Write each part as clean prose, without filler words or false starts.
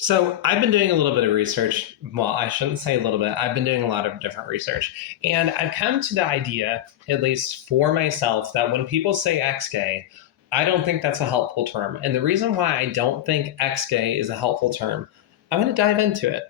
So I've been doing a little bit of research. Well, I shouldn't say a little bit. I've been doing a lot of different research. And I've come to the idea, at least for myself, that when people say ex-gay, I don't think that's a helpful term. And the reason why I don't think ex-gay is a helpful term, I'm going to dive into it.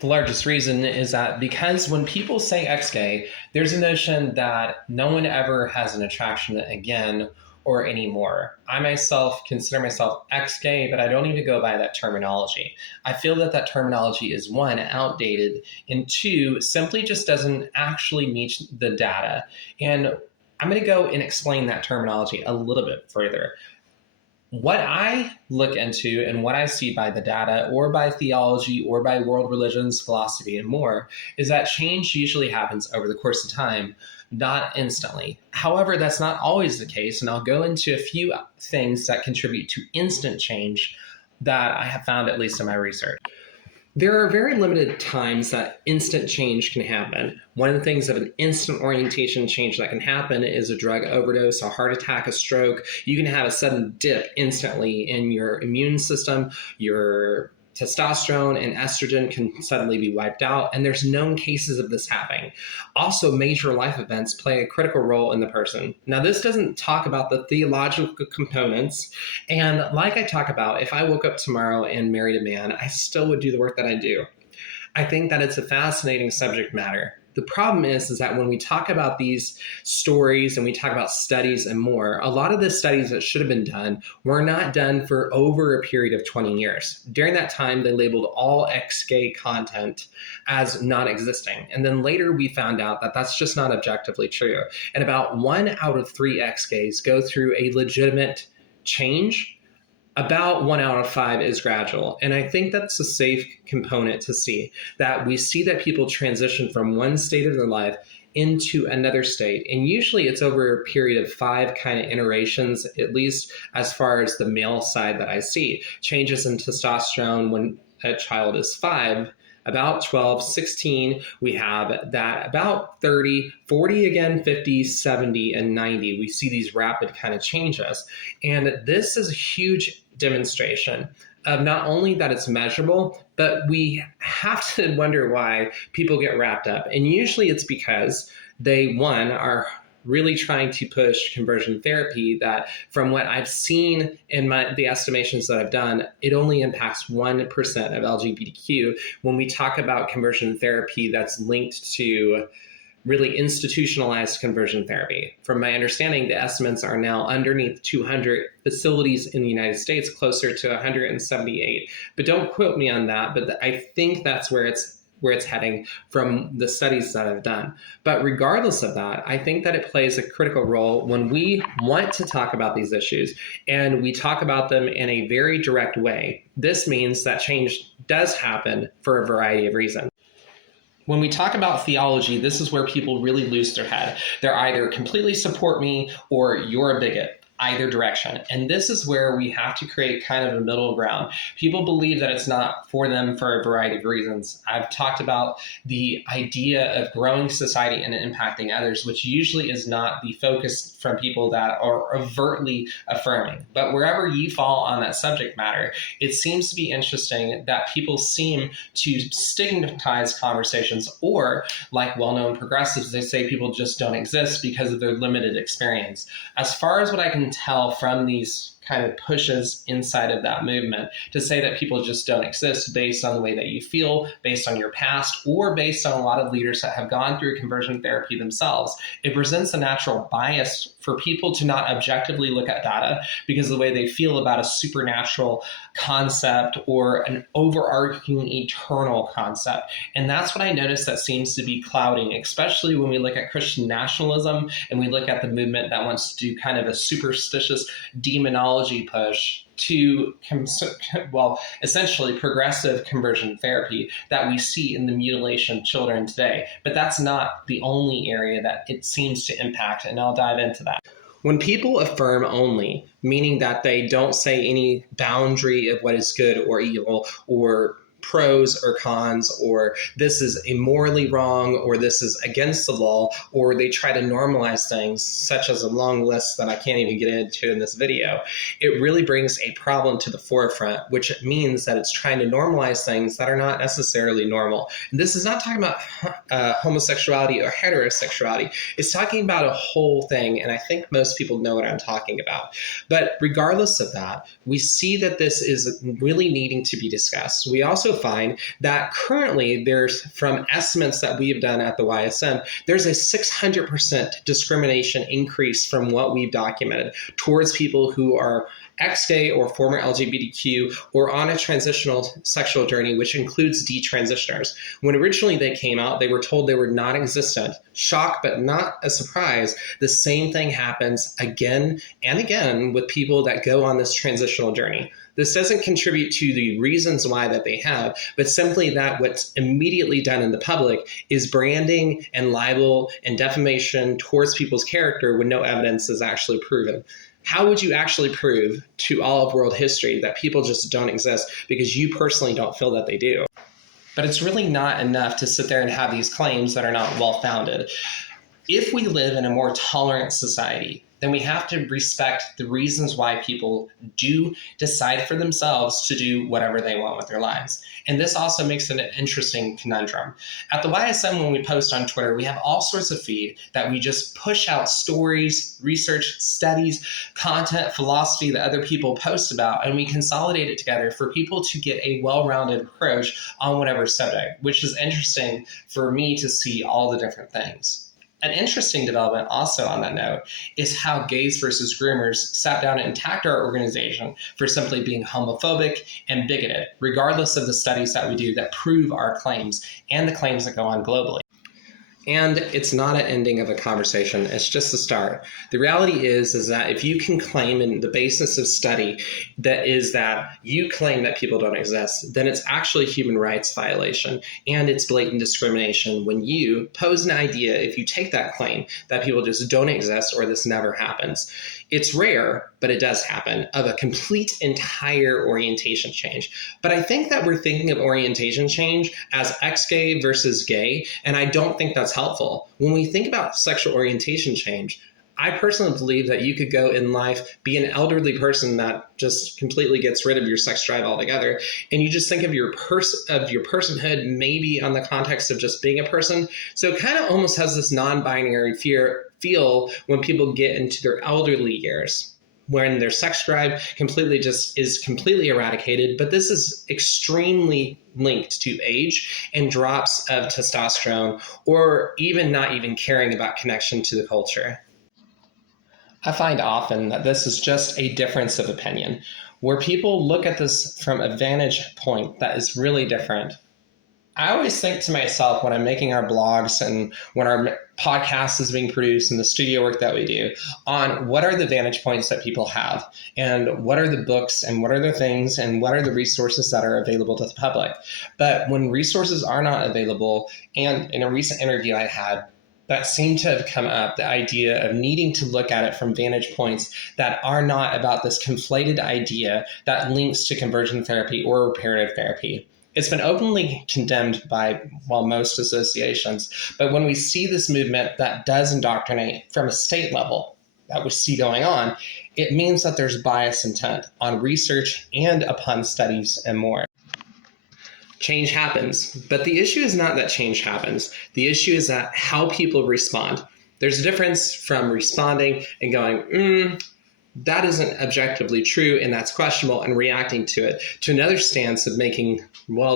The largest reason is that because when people say ex-gay, there's a notion that no one ever has an attraction again or anymore. I myself consider myself ex-gay, but I don't even go by that terminology. I feel that that terminology is one, outdated, and two, simply just doesn't actually meet the data. And I'm going to go and explain that terminology a little bit further. What I look into and what I see by the data or by theology or by world religions, philosophy, and more is that change usually happens over the course of time, not instantly. However, that's not always the case, and I'll go into a few things that contribute to instant change that I have found, at least in my research. There are very limited times that instant change can happen. One of the things of an instant orientation change that can happen is a drug overdose, a heart attack, a stroke. You can have a sudden dip instantly in your immune system, your testosterone and estrogen can suddenly be wiped out, and there's known cases of this happening. Also, major life events play a critical role in the person. Now, this doesn't talk about the theological components, and like I talk about, if I woke up tomorrow and married a man, I still would do the work that I do. I think that it's a fascinating subject matter. The problem is that when we talk about these stories and we talk about studies and more, a lot of the studies that should have been done were not done for over a period of 20 years. During that time, they labeled all ex-gay content as non-existing. And then later we found out that that's just not objectively true. And about 1 out of 3 ex-gays go through a legitimate change. About 1 out of 5 is gradual. And I think that's a safe component to see, that we see that people transition from one state of their life into another state. And usually it's over a period of 5 kind of iterations, at least as far as the male side that I see. Changes in testosterone when a child is 5, about 12, 16, we have that about 30, 40 again, 50, 70, and 90. We see these rapid kind of changes. And this is a huge demonstration of not only that it's measurable, but we have to wonder why people get wrapped up. And usually it's because they, one, are really trying to push conversion therapy that, from what I've seen in the estimations that I've done, it only impacts 1% of LGBTQ. When we talk about conversion therapy that's linked to really institutionalized conversion therapy. From my understanding, the estimates are now underneath 200 facilities in the United States, closer to 178. But don't quote me on that, but I think that's where it's heading from the studies that I've done. But regardless of that, I think that it plays a critical role when we want to talk about these issues and we talk about them in a very direct way. This means that change does happen for a variety of reasons. When we talk about theology, this is where people really lose their head. They're either completely support me or you're a bigot. Either direction. And this is where we have to create kind of a middle ground. People believe that it's not for them for a variety of reasons. I've talked about the idea of growing society and impacting others, which usually is not the focus from people that are overtly affirming. But wherever you fall on that subject matter, it seems to be interesting that people seem to stigmatize conversations, or like well-known progressives, they say people just don't exist because of their limited experience. As far as what I can tell from these kind of pushes inside of that movement, to say that people just don't exist based on the way that you feel, based on your past, or based on a lot of leaders that have gone through conversion therapy themselves, it presents a natural bias for people to not objectively look at data because of the way they feel about a supernatural concept or an overarching eternal concept. And that's what I notice that seems to be clouding, especially when we look at Christian nationalism and we look at the movement that wants to do kind of a superstitious demonology push to, essentially progressive conversion therapy that we see in the mutilation of children today. But that's not the only area that it seems to impact, and I'll dive into that. When people affirm only, meaning that they don't say any boundary of what is good or evil or pros or cons, or this is immorally wrong, or this is against the law, or they try to normalize things, such as a long list that I can't even get into in this video. It really brings a problem to the forefront, which means that it's trying to normalize things that are not necessarily normal. And this is not talking about homosexuality or heterosexuality. It's talking about a whole thing, and I think most people know what I'm talking about. But regardless of that, we see that this is really needing to be discussed. We also find that currently there's, from estimates that we have done at the YSM, there's a 600% discrimination increase from what we've documented towards people who are ex-gay or former LGBTQ or on a transitional sexual journey, which includes detransitioners. When originally they came out, they were told they were non-existent. Shock, but not a surprise. The same thing happens again and again with people that go on this transitional journey. This doesn't contribute to the reasons why that they have, but simply that what's immediately done in the public is branding and libel and defamation towards people's character when no evidence is actually proven. How would you actually prove to all of world history that people just don't exist because you personally don't feel that they do? But it's really not enough to sit there and have these claims that are not well-founded. If we live in a more tolerant society, then we have to respect the reasons why people do decide for themselves to do whatever they want with their lives. And this also makes it an interesting conundrum. At the YSM, when we post on Twitter, we have all sorts of feed that we just push out stories, research, studies, content, philosophy that other people post about, and we consolidate it together for people to get a well-rounded approach on whatever subject, which is interesting for me to see all the different things. An interesting development also on that note is how Gays versus Groomers sat down and attacked our organization for simply being homophobic and bigoted, regardless of the studies that we do that prove our claims and the claims that go on globally. And it's not an ending of a conversation. It's just the start. The reality is that if you can claim in the basis of study that is that you claim that people don't exist, then it's actually a human rights violation and it's blatant discrimination when you pose an idea, if you take that claim that people just don't exist or this never happens. It's rare, but it does happen, of a complete entire orientation change. But I think that we're thinking of orientation change as ex-gay versus gay, and I don't think that's helpful. When we think about sexual orientation change, I personally believe that you could go in life, be an elderly person that just completely gets rid of your sex drive altogether, and you just think of your personhood maybe on the context of just being a person. So it kind of almost has this non-binary feel when people get into their elderly years, when their sex drive is completely eradicated. But this is extremely linked to age and drops of testosterone, or even not even caring about connection to the culture. I find often that this is just a difference of opinion, where people look at this from a vantage point that is really different. I always think to myself when I'm making our blogs and when our podcast is being produced and the studio work that we do on what are the vantage points that people have and what are the books and what are the things and what are the resources that are available to the public. But when resources are not available, and in a recent interview I had, that seemed to have come up, the idea of needing to look at it from vantage points that are not about this conflated idea that links to conversion therapy or reparative therapy. It's been openly condemned by, most associations, but when we see this movement that does indoctrinate from a state level that we see going on, it means that there's bias intent on research and upon studies and more. Change happens, but the issue is not that change happens. The issue is that how people respond. There's a difference from responding and going, that isn't objectively true and that's questionable, and reacting to it, to another stance of making,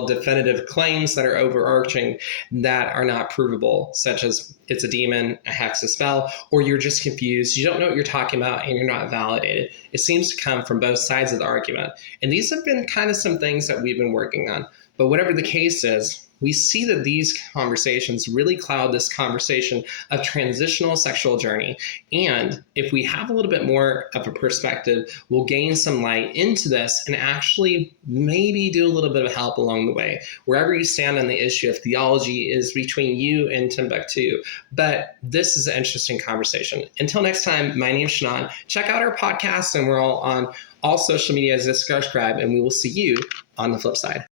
definitive claims that are overarching that are not provable, such as it's a demon, a hex, a spell, or you're just confused, you don't know what you're talking about, and you're not validated. It seems to come from both sides of the argument. And these have been kind of some things that we've been working on. But whatever the case is, we see that these conversations really cloud this conversation of transitional sexual journey. And if we have a little bit more of a perspective, we'll gain some light into this and actually maybe do a little bit of help along the way. Wherever you stand on the issue of theology is between you and Timbuktu. But this is an interesting conversation. Until next time, my name is Shannon. Check out our podcast, and we're all on all social media as subscribe, and we will see you on the flip side.